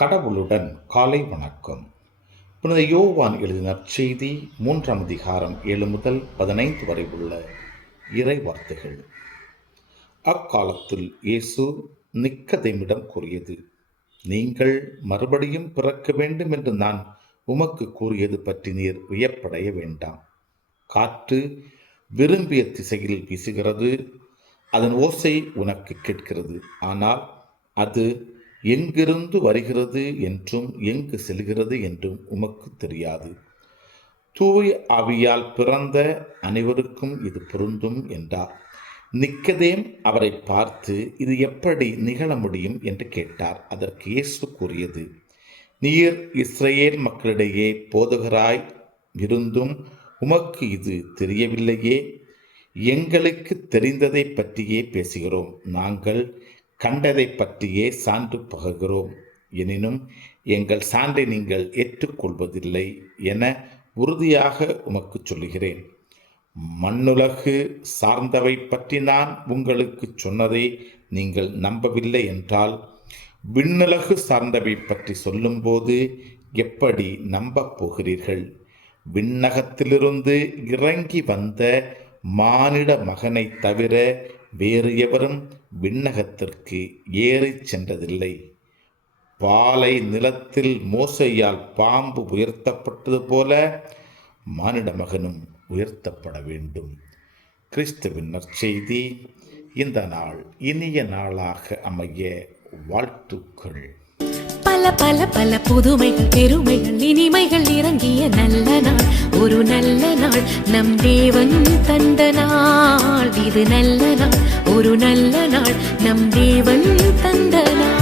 கடவுளுடன் காலை வணக்கம். புனித யோவான் எழுதின செய்தி 3ஆம் அதிகாரம் 7 முதல் 15 வரை உள்ள இறை வார்த்தைகள். அக்காலத்தில் இயேசு நிக்கதேமிடம் கூறியது, நீங்கள் மறுபடியும் பிறக்க வேண்டும் என்று நான் உமக்கு கூறியது பற்றி நீர் வியப்படைய வேண்டாம். காற்று விரும்பிய திசையில் வீசுகிறது, அதன் ஓசை உனக்கு கேட்கிறது, ஆனால் அது எங்கிருந்து வருகிறது என்றும் எங்கு செல்கிறது என்றும் உமக்கு தெரியாது. தூய ஆவியால் பிறந்த அனைவருக்கும் இது பொருந்தும் என்றார். நிக்கதேம் அவரை பார்த்து, இது எப்படி நிகழ முடியும் என்று கேட்டார். அதற்கு இயேசு கூறியது, நீர் இஸ்ரவேல் மக்களிடையே போதகராய் இருந்தும் உமக்கு இது தெரியவில்லையே? எங்களுக்கு தெரிந்ததை பற்றியே பேசுகிறோம், நாங்கள் கண்டதை பற்றியே சான்று பகர்கிறோம். எனினும் எங்கள் சான்றை நீங்கள் ஏற்றுக்கொள்வதில்லை என உறுதியாக உமக்கு சொல்லுகிறேன். மண்ணுலகு சார்ந்தவை பற்றி நான் உங்களுக்கு சொன்னதை நீங்கள் நம்பவில்லை என்றால், விண்ணுலகு சார்ந்தவை பற்றி சொல்லும்போது எப்படி நம்பப் போகிறீர்கள்? விண்ணகத்திலிருந்து இறங்கி வந்த மானிட மகனை தவிர வேறு எவரும் விண்ணகத்திற்கு ஏறி சென்றதில்லை. பாலை நிலத்தில் மோசையால் பாம்பு உயர்த்தப்பட்டது போல மானிட மகனும் உயர்த்தப்பட வேண்டும். கிறிஸ்துவின் நற்செய்தி. இந்த நாள் இனிய நாளாக அமைய வாழ்த்துக்கள். பல பல பல புதுமைகள், பெருமைகள், இனிமைகள் இறங்கிய நல்ல நாள், ஒரு நல்ல நாள், நம் தேவன் தந்த நாள். இது நல்ல நாள், ஒரு நல்ல நாள், நம் தேவன் தந்த நாள்.